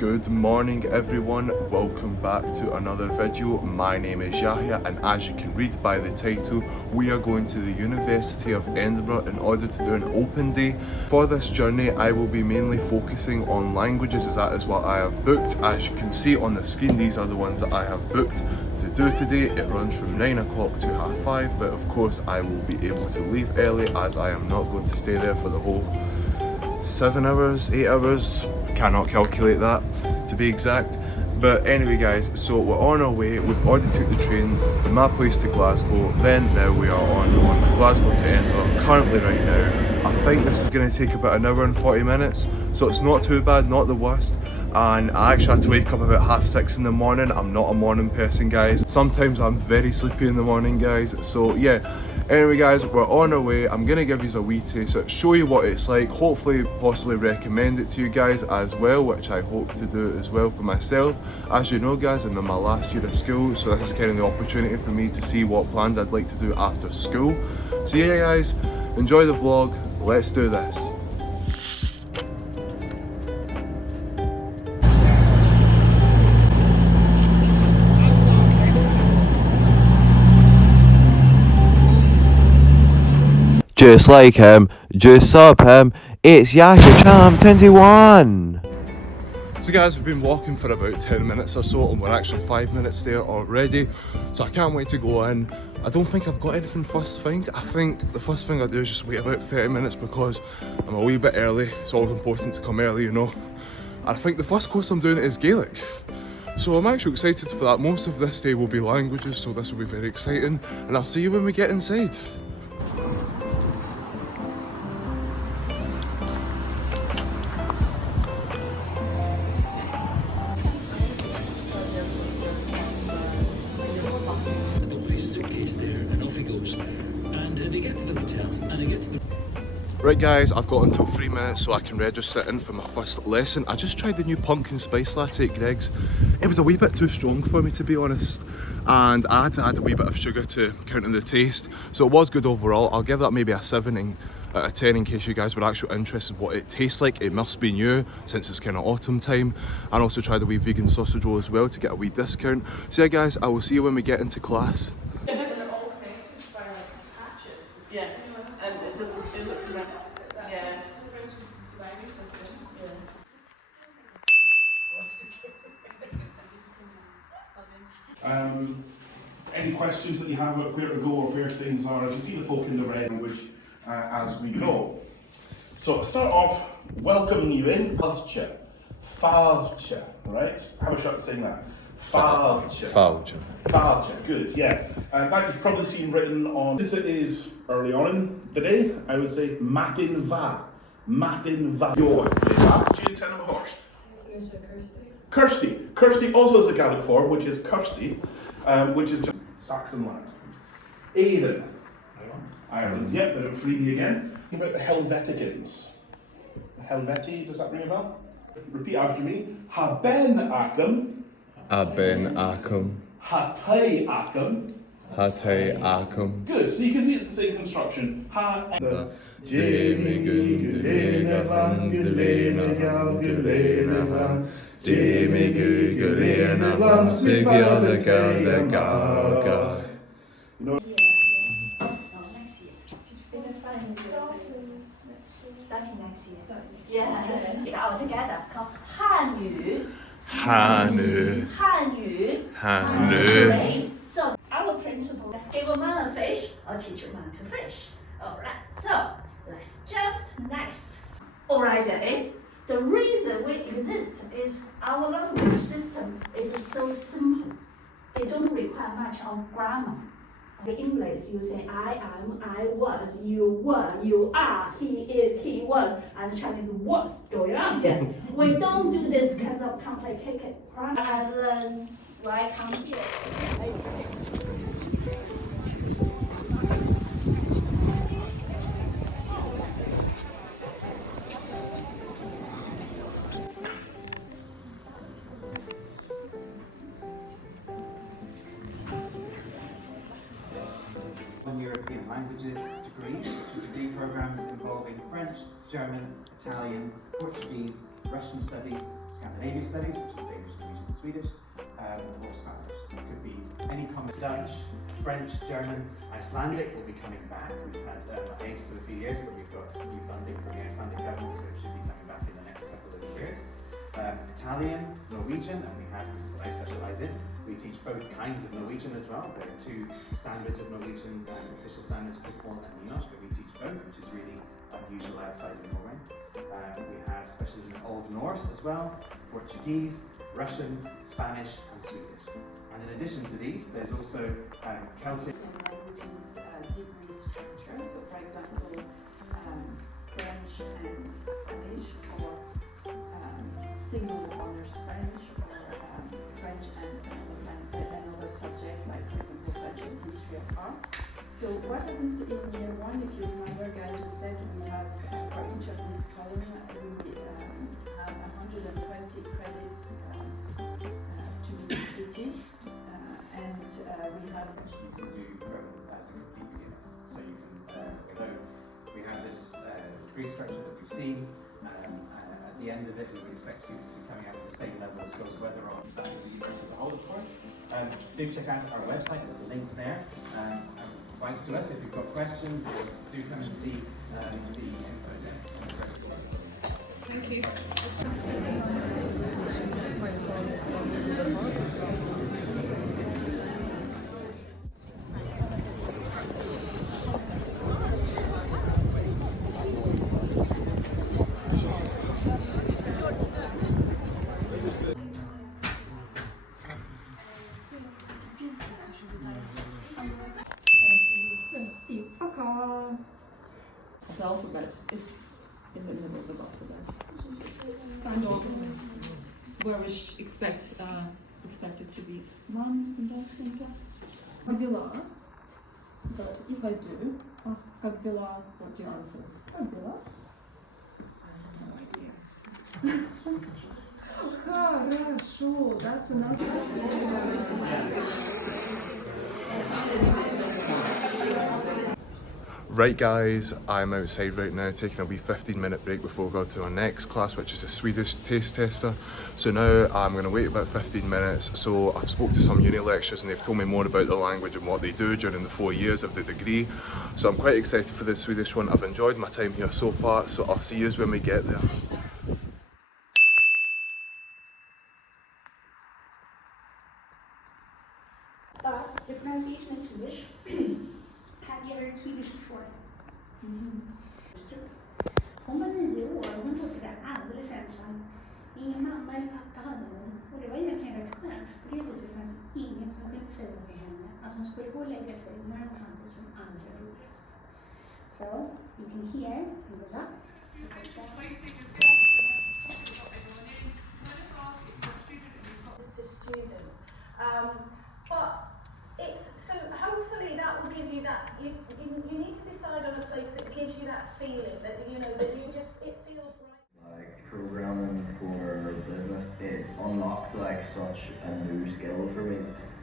Good morning everyone, welcome back to another video. My name is Yahia and as you can read by the title, we are going to the University of Edinburgh in order to do an open day. For this journey I will be mainly focusing on languages as that is what I have booked. As you can see on the screen, these are the ones that I have booked to do today. It runs from 9 o'clock to 5:30, but of course I will be able to leave early as I am not going to stay there for the whole 7 hours, 8 hours, cannot calculate that to be exact. But anyway guys, so we're on our way. We've already took the train from my place to Glasgow, then now we are on to Glasgow to Edinburgh. Currently right now, I think this is going to take about an hour and 40 minutes, so it's not too bad, not the worst. And I actually had to wake up about 6:30 in the morning. I'm not a morning person guys, sometimes I'm very sleepy in the morning guys, so yeah. Anyway guys, we're on our way. I'm gonna give you a wee taste, show you what it's like, hopefully possibly recommend it to you guys as well, which I hope to do as well for myself. As you know guys, I'm in my last year of school, so this is kind of the opportunity for me to see what plans I'd like to do after school. So yeah guys, enjoy the vlog, let's do this. Just like him, just sub him, it's Yahia Charm 21! So guys, we've been walking for about 10 minutes or so and we're actually 5 minutes there already. So I can't wait to go in. I don't think I've got anything first thing. I think the first thing I do is just wait about 30 minutes because I'm a wee bit early. It's always important to come early, you know. And I think the first course I'm doing is Gaelic. So I'm actually excited for that. Most of this day will be languages, so this will be very exciting. And I'll see you when we get inside. Right guys, I've got until 3 minutes so I can register in for my first lesson. I just tried the new pumpkin spice latte at Greg's. It was a wee bit too strong for me to be honest, and I had to add a wee bit of sugar to counter the taste. So it was good overall. I'll give that maybe a 7 out of 10 in case you guys were actually interested in what it tastes like. It must be new since it's kind of autumn time. And also tried a wee vegan sausage roll as well to get a wee discount. So yeah guys, I will see you when we get into class. They're all connected by like patches. Yeah, and it doesn't. It looks nice. Yeah. Any questions that you have about where to go or where things are? As you see the folk in the red language as we go. So to start off, welcoming you in, Falcha, Falcha, right? Have a shot at saying that. Falcha. Falcha. Falcha, good, yeah. And that you've probably seen written on, since it is early on in the day, I would say Matin Va. Matin Va. Your Jane Horst. Kirsty. Kirsty also has a Gaelic form, which is Kirsty, which is just Saxon land. Aidan. Ireland, yep, bit of freebie again. About the Helveticans. Helveti, does that ring a bell? Repeat after me. Ha ben Acum. Aben Akum. Hatay Acum. Hatay Akum. Good, so you can see it's the same construction. Ha Jamie Gulena Lan Gulena Gal Gulena Lan Jamie Gulena Lan Speak the other gal the gal. Starting next year. Yeah. All together. Called Hanyu. Hanu. Hanyu. Hanu. So our principal give a man a fish, or teach a man to fish. Alright, so let's jump next. Alright, the reason we exist is our language system is so simple. They don't require much of grammar. The English, you say I am, I was, you were, you are, he is, he was, and Chinese was going on here. We don't do this kinds of complicated grammar. I learn why I come here. European languages degree, to degree programs involving French, German, Italian, Portuguese, Russian studies, Scandinavian studies, which is Danish, Norwegian, and Swedish, or Spanish. It could be any common Dutch, French, German, Icelandic will be coming back. We've had hiatus of a few years, but we've got new funding from the Icelandic government, so it should be coming back in the next couple of years. Italian, Norwegian, and we have, this is what I specialise in, we teach both kinds of Norwegian as well. There are two standards of Norwegian, official standards, Bokmål and Nynorsk, but we teach both, which is really unusual outside of Norway. We have specialism in Old Norse as well, Portuguese, Russian, Spanish and Swedish. And in addition to these, there's also Celtic. Languages degree structure. So, for example, French and Spanish, or single honors French, or French and another subject, like for example French and history of art. So what happens in year one, if you remember, Guy just said we have for each of these columns we have 120 credits to be completed, and we have. You can do from as a complete beginner. So you can, although we have this degree structure that we've seen, at the end of it we would expect you to be coming out with the same level of skills, whether or not that is the university as a whole, of course. Do check out our website, there's a link there. Write to us if you've got questions, or do come and see the info desk. Thank you. The alphabet is in the middle of the alphabet. Kind of where we expect it to be mums and dads and stuff. Как дела? But if I do ask как дела, what do you answer? Как дела? I have no idea. Хорошо, that's enough. Right guys, I'm outside right now taking a wee 15-minute break before we go to our next class, which is a Swedish taste tester. So now I'm going to wait about 15 minutes. So I've spoke to some uni lecturers and they've told me more about the language and what they do during the 4 years of the degree. So I'm quite excited for the Swedish one. I've enjoyed my time here so far, so I'll see you when we get there. The pronunciation is Swedish. Have you heard Swedish before? Hon var 9 år och hon bodde där alldeles ensam. Ingen mamma eller pappa hade hon. Och det var egentligen rätt skönt. För det viset fanns det ingen som kunde säga till henne att hon skulle gå och lägga sig när hon hade det som allra roligast. So, you can hear, it goes up. To students. But it's so hopefully that will give you that you need to decide on a place that gives you that feeling that that you just it feels right. Like programming for business, it unlocked like such a new skill for me.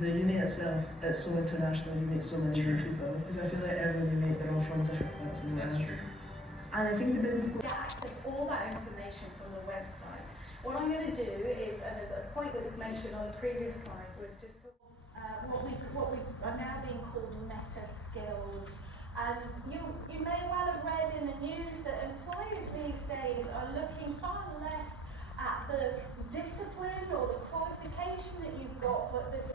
The uni itself is so international, you meet so many new people, because I feel like everyone you meet, they're all from different parts of the world. That's true. And I think the business school Access all that information from the website. What I'm going to do is, and there's a point that was mentioned on the previous slide, was just what we are now being called meta skills. And you may well have read in the news that employers these days are looking far less at the discipline or the qualification that you've got, but this,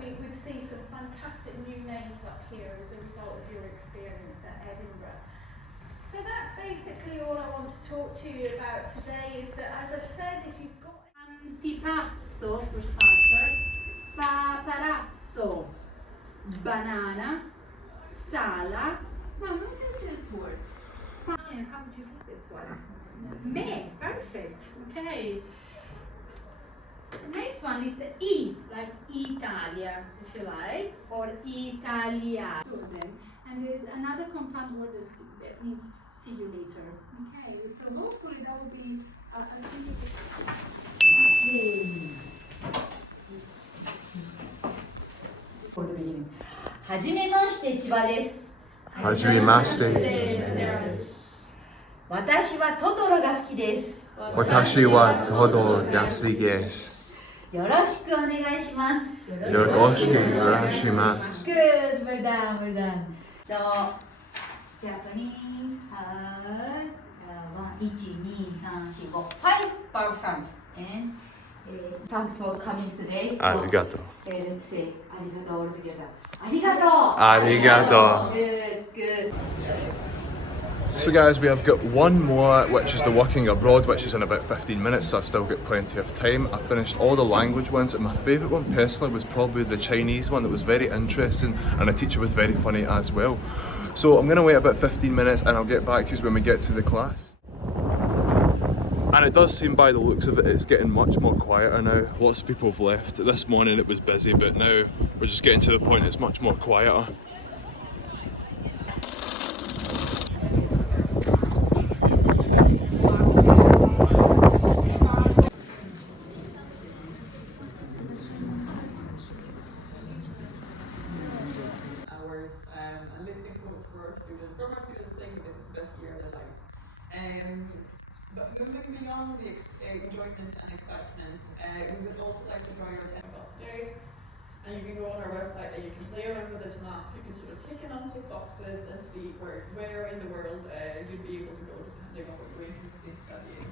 we would see some fantastic new names up here as a result of your experience at Edinburgh. So that's basically all I want to talk to you about today, is that, as I said, if you've got Antipasto for starter, paparazzo, banana, sala. Now notice this word. How would you put this one? Me, perfect. Okay. The next one is the E, like Italia, if you like, or Italia. And there's another compound word that means see you later. Okay, so hopefully that will be a For the beginning. はじめまして、千葉です。はじめまして。私はトトロが好きです。Watashi wa todo desu desu. よろしくお願いします。 Yoroshiku onegaishimasu. Good, we're done, we're done. So, Japanese has 1, 2, 3, 4, 5 verb sounds. And thanks for coming today. Arigato. Let's say arigato all together. Arigato. Arigato. Good, good. So guys, we have got one more, which is the working abroad, which is in about 15 minutes, so I've still got plenty of time. I finished all the language ones, and my favourite one personally was probably the Chinese one. That was very interesting, and the teacher was very funny as well. So I'm going to wait about 15 minutes and I'll get back to you when we get to the class. And it does seem by the looks of it, it's getting much more quieter now. Lots of people have left. This morning it was busy, but now we're just getting to the point it's much more quieter. And listing quotes for our students, from our students saying that it was the best year of their lives. But moving beyond the enjoyment and excitement, we would also like to draw your attention about today. And you can go on our website and you can play around with this map. You can sort of tick in on the boxes and see where in the world you'd be able to go depending on what you're interested in studying,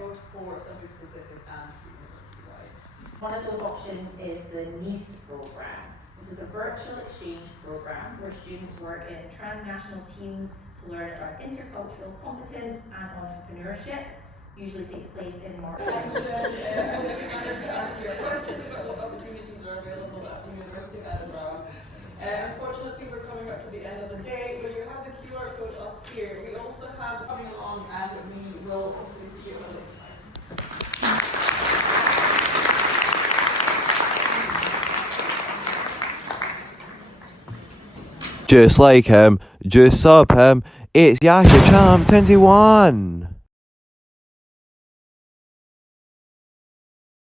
both for subject specific and university wide. One of those options is the NICE program. This is a virtual exchange program where students work in transnational teams to learn about intercultural competence and entrepreneurship. Usually takes place in March. To answer your questions about what opportunities are available at the University of Edinburgh. Unfortunately, we're coming up to the end of the day, but you have the QR code up here. We also have coming along, and we will hopefully see you in Just like him, just sub him. It's Yahia Charm 21.